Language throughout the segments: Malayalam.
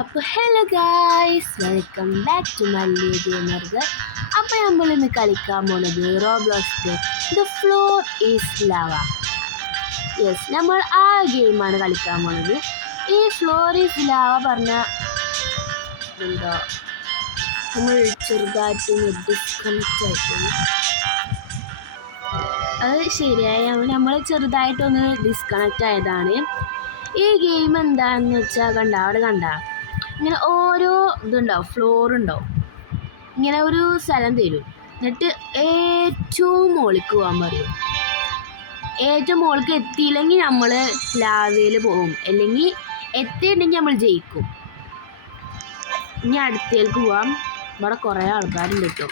അപ്പോൾ hello guys, welcome back to Malli gamer. അപ്പോൾ നമ്മൾ ഇന്ന് കളിക്കാൻ പോകുന്നത് റോബ്ലോക്സിൻ്റെ the floor is lava. Yes, നമ്മൾ ആ ഗെയിമാണ് കളിക്കാൻ പോകുന്നത്. ഈ ഫ്ലോർ ഈസ് ലാവ പറഞ്ഞ എന്താ, നമ്മൾ ചെറുതായിട്ട് ഡിസ്കണക്റ്റ് ആയിപ്പോയി. അത് ശരിയായി, നമ്മൾ ചെറുതായിട്ടൊന്ന് ഡിസ്കണക്റ്റ് ആയതാണ്. ഈ ഗെയിം എന്താണെന്ന് വെച്ചാൽ അവിടെ കണ്ട ഇങ്ങനെ ഓരോ ഇതുണ്ടാവും, ഫ്ലോർ ഉണ്ടാവും. ഇങ്ങനെ ഒരു സ്ഥലം തരും, എന്നിട്ട് ഏറ്റവും മുകളിലേക്ക് പോകാൻ പറയും. ഏറ്റവും മുകളിലേക്ക് എത്തിയില്ലെങ്കിൽ നമ്മൾ ലാവയിൽ പോകും, അല്ലെങ്കിൽ എത്തിയിട്ടുണ്ടെങ്കിൽ നമ്മൾ ജയിക്കും. ഇനി അടുത്തേക്ക് പോവാം. ഇവിടെ കുറേ ആൾക്കാരുണ്ട് കേട്ടോ.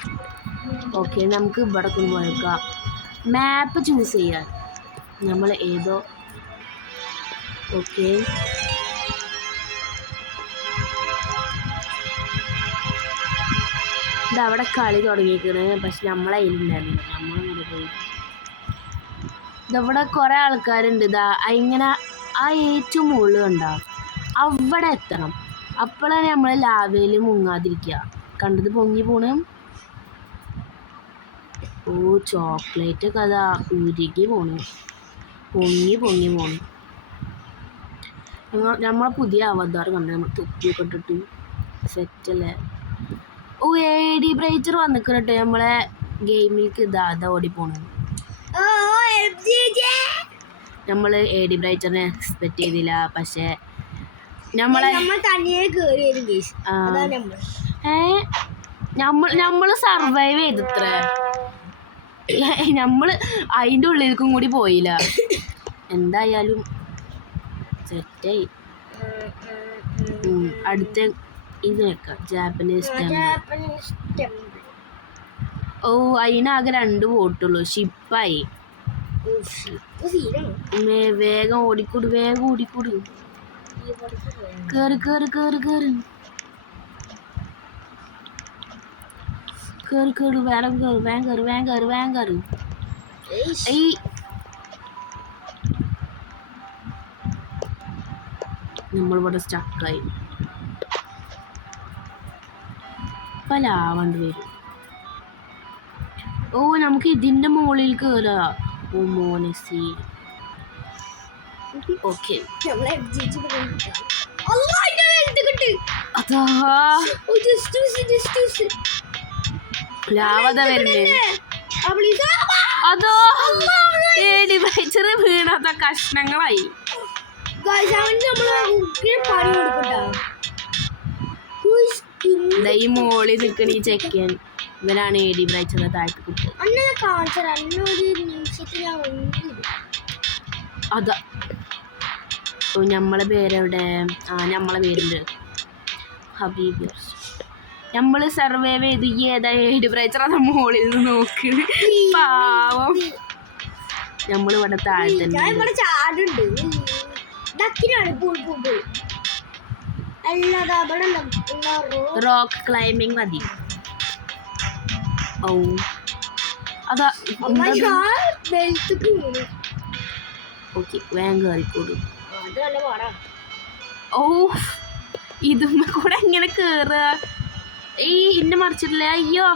ഓക്കെ, നമുക്ക് ഇവിടെ പോയേക്കാം. മാപ്പ് ചൂസ് ചെയ്യാൻ നമ്മൾ ഏതോ ഓക്കെ ഇതവിടെ കളി തുടങ്ങിയിരിക്കണ്. പക്ഷെ നമ്മളതിലുണ്ടായിരുന്നില്ല, നമ്മളങ്ങനെ പോയി. ഇതവിടെ കുറേ ആൾക്കാരുണ്ട്. ഇങ്ങനെ ആ ഏറ്റവും മുകളിൽ കണ്ടോ, അവിടെ എത്തണം. അപ്പോഴാണ് നമ്മൾ ലാവയിൽ മുങ്ങാതിരിക്കുക. കണ്ടത് പൊങ്ങി പോണ്. ഓ, ചോക്ലേറ്റ് ഒക്കെ അതാ ഉരുകി പോണു, പൊങ്ങി പോണു. നമ്മളെ പുതിയ അവതാർ കണ്ട, നമ്മൾ തൊപ്പിയൊക്കെ ഇട്ടിട്ട് സെറ്റല്ലേ. ഓ, AD ബ്രൈച്ചർ വന്നിക്കണം കേട്ടോ നമ്മളെ ഗെയിമിലേക്ക്. ഇതാ ഓടിപ്പോണു. നമ്മൾ AD ബ്രൈച്ചറിനെ എക്സ്പെക്ട് ചെയ്തില്ല, പക്ഷെ നമ്മള് സർവൈവ് ചെയ്തത്ര. നമ്മള് അതിൻ്റെ ഉള്ളിലേക്കും കൂടി പോയില്ല. എന്തായാലും സെറ്റായി. അടുത്ത ഇതിനൊക്കെ ജാപ്പനീസ് ടെമ്പിൾ. ഓ, അതിനാകെ 2 വോട്ടുള്ളൂ. ഷിപ്പായി. വേഗം ഓടിക്കൂട്, വേഗം ഓടിക്കൂട്. കേറ് കേറ് കേറ് കേറ് കേറ് കേറ് വേഗം കേറ്, വേഗം കേറ്, വേഗം കേറ്, വേഗം കേറ്. നമ്മളിവിടെ സ്റ്റക്കായി. പല ആവണ്ട് വരും. ഓ, നമുക്ക് ഇതിൻ്റെ മുകളിൽ കയറാം. ഓ മോനസി. ഓക്കെ, അതാ ലാവത വരുന്നേ. അതോ AD ബ്രൈച്ചർ വീണാത്ത കഷ്ണങ്ങളായി. ഈ മോളിൽ നിൽക്കണ ഈ ചെക്കൻ, ഇവനാണ് AD ബ്രൈച്ചറിന്റെ താഴത്ത് കിട്ടുക. അതാ നമ്മളെ പേരെവിടെ? നമ്മളെ പേരുണ്ട് ഹബീബ്. നമ്മള് സർവൈവ് ചെയ്ത് ഏതാ AD ബ്രൈച്ചർ അതാ മോളിൽ നിന്ന് നോക്ക്. പാവം, നമ്മളിവിടെ താഴെ തന്നെ. റോക്ക് ക്ലൈമ്പിംഗ് മതി. ഓ, അതാ ഓക്കെ, വേഗം കയറിക്കൂടും. ഓ, ഇതുമ്മ കൂടെ എങ്ങനെ കേറുക? ഇന്നെ മറിച്ചിട്ടില്ല. അയ്യോ,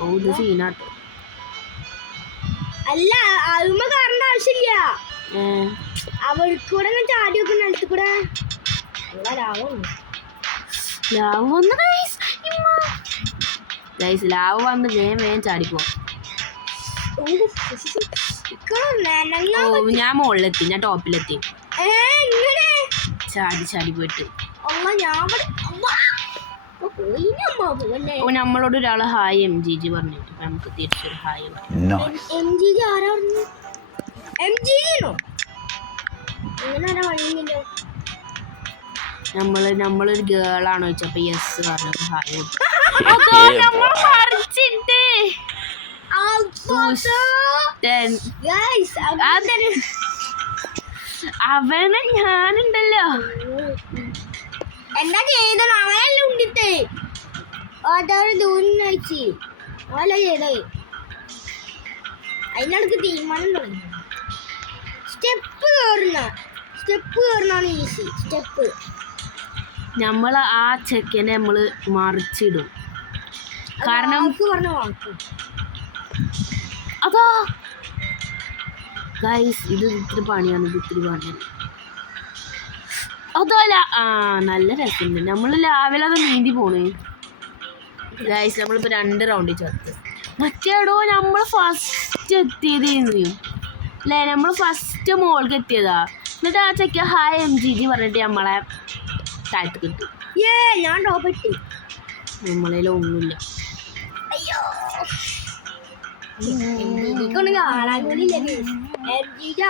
ഓ, ഇത് സീനാട്ടോ. അല്ല, അതുമ്മ കാരണം ആവശ്യമില്ല. അവൾക്കൂടെ ചാടിയൊക്കെ നിലത്ത് കൂടെ ലാവ് വന്നു. ലാവ് വന്ന് വേഗം ചാടിപ്പോ. ഞാൻ മുകളിലെത്തി, ഞാൻ ടോപ്പിലെത്തി. ചാടി പോയിട്ട് നമ്മളോട് ഒരാള് ഹായ് MGG പറഞ്ഞിട്ട് നമുക്ക് തിരിച്ചൊരു ഹായ് പറയാം. നമ്മളൊരു ഗേളാണോ ചോദിച്ചപ്പോ യെസ് പറഞ്ഞു ഹായ് കൊടുത്തു. അവനെ ഞാനുണ്ടല്ലോ. എന്താ ചെയ്ത? അവനല്ലേ ഉണ്ടിട്ട് ദൂരം കഴിച്ച് അവല്ല ചെയ്തേ. അതിനടുക്ക് തീരുമാനം തുടങ്ങി. സ്റ്റെപ്പ് കയറുന്ന സ്റ്റെപ്പ് കയറണാണ് ഈസി. സ്റ്റെപ്പ് നമ്മൾ ആ ചെക്കനെ നമ്മൾ മറിച്ചിടും. കാരണം പറഞ്ഞ വാക്ക് അതാ ഗൈസ്, ഇത് ഇത്തിരി പണിയാണ്. അതല്ല, നല്ല രസമുണ്ട്. നമ്മൾ രാവിലെ അത് നീന്തി പോണേ ഗൈസ്. നമ്മളിപ്പോൾ 2 റൗണ്ടിൽ ചേർത്ത്. മറ്റേടോ നമ്മൾ ഫസ്റ്റ് എത്തിയതേന്നു അല്ലേ? നമ്മൾ ഫസ്റ്റ് മോൾക്ക് എത്തിയതാ. എന്നിട്ട് ആ ചെക്ക ഹായ് MGG പറഞ്ഞിട്ട് നമ്മളെ താഴത്ത് കിട്ടും. ഞാൻ ടോപ്പ് ഇട്ടി. നമ്മളതിൽ ഒന്നുമില്ല. അയ്യോ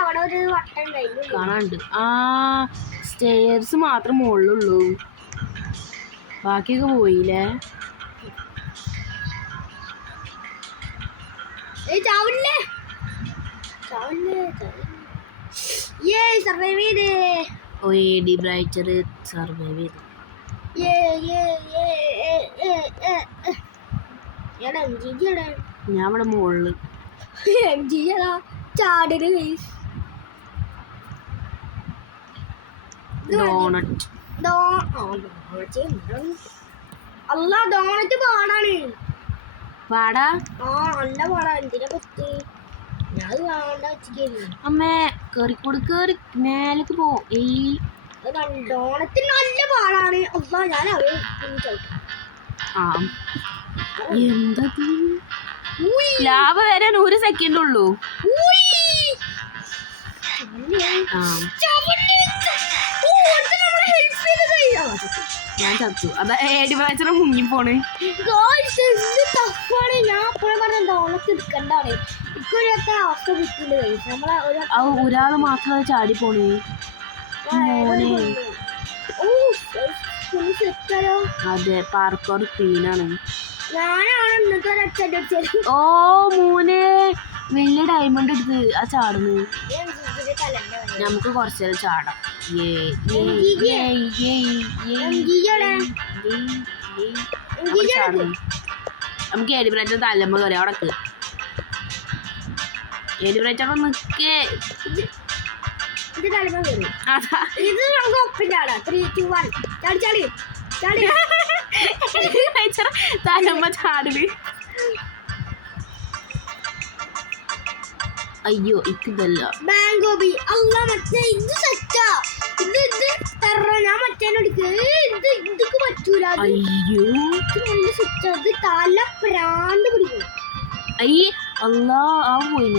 അവിടെ ഒരു വട്ടം കാണാണ്ട്. സ്റ്റെയർസ് മാത്രം മുകളിലുള്ളൂ, ബാക്കിയൊക്കെ പോയില്ലേ? ബ്രൈറ്റർ സർവൈവ് ചെയ്തു. ഞാൻ ഇവിടെ മുകളില് ഡോണറ്റ്. ഡോണറ്റ് പാടാണ്. പാടാ നല്ല പാടാ. എന്തിനെ പറ്റി ഞാൻ കാണാണ്ട വെച്ചിരിക്കുന്നു. അമ്മേ കേറിക്കൂടി കേറി മേലേക്ക് പോ. ഡോണത്തിന് നല്ല പാടാണ്. ഞാൻ എന്താ ലാഭ വരാൻ 1 സെക്കൻഡ് ഉള്ളൂ. ഞാൻ ചത്തു. അതാ ഏടി വായിച്ചറ മുങ്ങിപ്പോണ്. ഞാൻ അപ്പോഴും പറഞ്ഞ ഡോണറ്റ് എടുക്കണ്ടാണ്. ഇക്കൊരു അവസ്ഥ കിട്ടില്ല. ഒരാള് മാത്രം ചാടി പോണേ. അതെ, പാർക്കോർ ക്വീനാണ്. ഓ മോനെ, വലിയ ഡയമണ്ട് എടുത്ത് ആ ചാടുന്നു. നമുക്ക് കുറച്ചേരം ചാടാം. നമുക്ക് ഏലിബ്രൈറ്റർ തലമ്പ് കയറി അവിടെ ഏലിബ്രൈറ്റർ നിക്കേ. തലമ്പ ചാടില്. അയ്യോ ഇതല്ല ബാങ്കോബി. അല്ല മറ്റേ ഇത് സെറ്റാ. ഇത് ഞാൻ മറ്റേനെടുക്ക്. ഇതൊക്കെ പറ്റൂല. അയ്യോ നല്ല സെറ്റാ. ഇത് തല പ്രാണ്ട് പിടിക്കും. അയ്യ അല്ലാ ആ പോയി.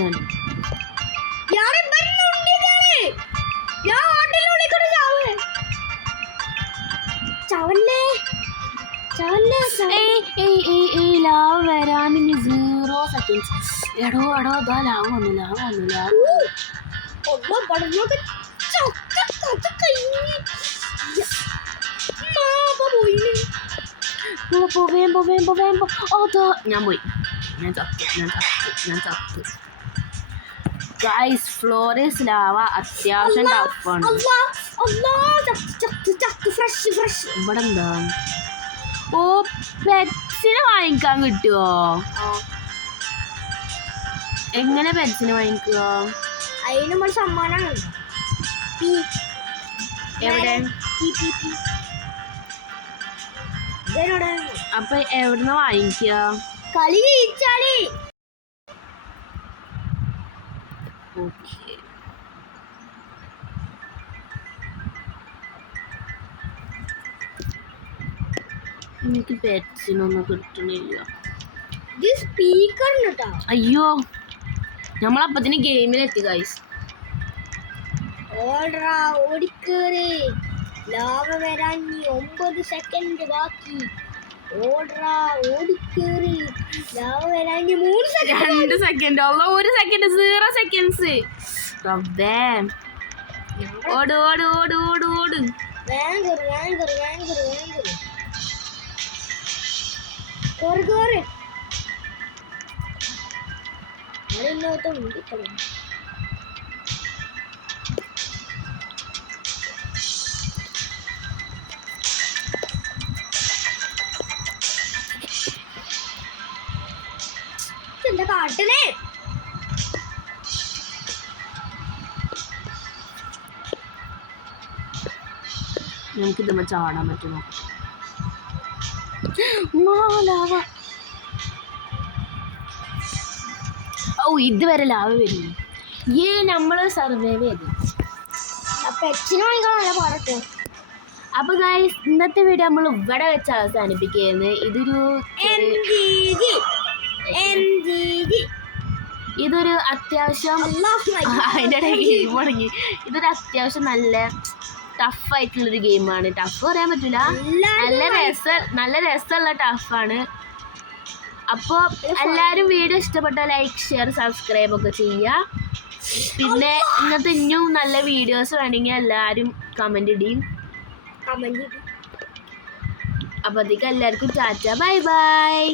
ലാവ് വരാൻ 0 സെക്കൻഡ്സ്. എടോ ഇതാ ലാവ് വന്നു. ഞാൻ പോയി. ഞാൻ ചത്തു. ഗൈസ്, ഫ്ലോറസ് ലാവ അത്യാവശ്യം ടഫാണ്. ഇവിടെ എന്താ? ഓ പെറ്റ്സിനെ വാങ്ങിക്കാൻ കിട്ടുമോ? എങ്ങനെ പെറ്റ്സിനെ വാങ്ങിക്കുക? അതിന് സമ്മാനമാണ്. എവിടെ? അപ്പൊ എവിടുന്ന് വാങ്ങിക്കുക? കളി ജയിച്ചാലേ. ഓക്കെ, എനിക്ക് പെറ്റ്സിനൊന്നും കിട്ടണില്ല. അയ്യോ, നമ്മളപ്പത്തിന് ഗെയിമിലെത്തി ഗൈസ്. ഓടിക്കേറി. ലാഭ വരാൻ 9 സെക്കൻഡ് ബാക്കി. ഓടിക്കേറി. ലാഭ വരാൻ 3 സെക്കൻഡ്. 2 സെക്കൻഡ്. 1 സെക്കൻഡ്. 0 സെക്കൻഡ്സ്. ഓട്. കേറി. എന്താ കാട്ടണേ? നമുക്ക് ഇതുമ്മ ചാടാൻ പറ്റുമോ? ലാവ. ഓ ഇതുവരെ ലാവ വരുന്നു. നമ്മൾ സർവൈവ് ചെയ്തു. പെറ്റ്സിന് വാങ്ങിക്കാൻ നല്ല പാടട്ടെ. അപ്പോൾ ഗൈസ് ഇന്നത്തെ വീഡിയോ നമ്മൾ ഇവിടെ വെച്ച് അവസാനിപ്പിക്കുന്നത്. ഇതൊരു അത്യാവശ്യം അതിൻ്റെ ഇടയിൽ ഗെയിം തുടങ്ങി. ഇതൊരു അത്യാവശ്യം നല്ല ടഫായിട്ടുള്ളൊരു ഗെയിമാണ്. ടഫ് പറയാൻ പറ്റില്ല, നല്ല രസമുള്ള ടഫാണ്. അപ്പോൾ എല്ലാവരും വീഡിയോ ഇഷ്ടപ്പെട്ട ലൈക്ക് ഷെയർ സബ്സ്ക്രൈബ് ഒക്കെ ചെയ്യുക. പിന്നെ ഇന്നത്തെ ഇനിയും നല്ല വീഡിയോസ് വേണമെങ്കിൽ എല്ലാവരും കമൻറ്റ് ഇടിയും. അപ്പോഴത്തേക്ക് എല്ലാവർക്കും ടാറ്റ ബൈ ബൈ.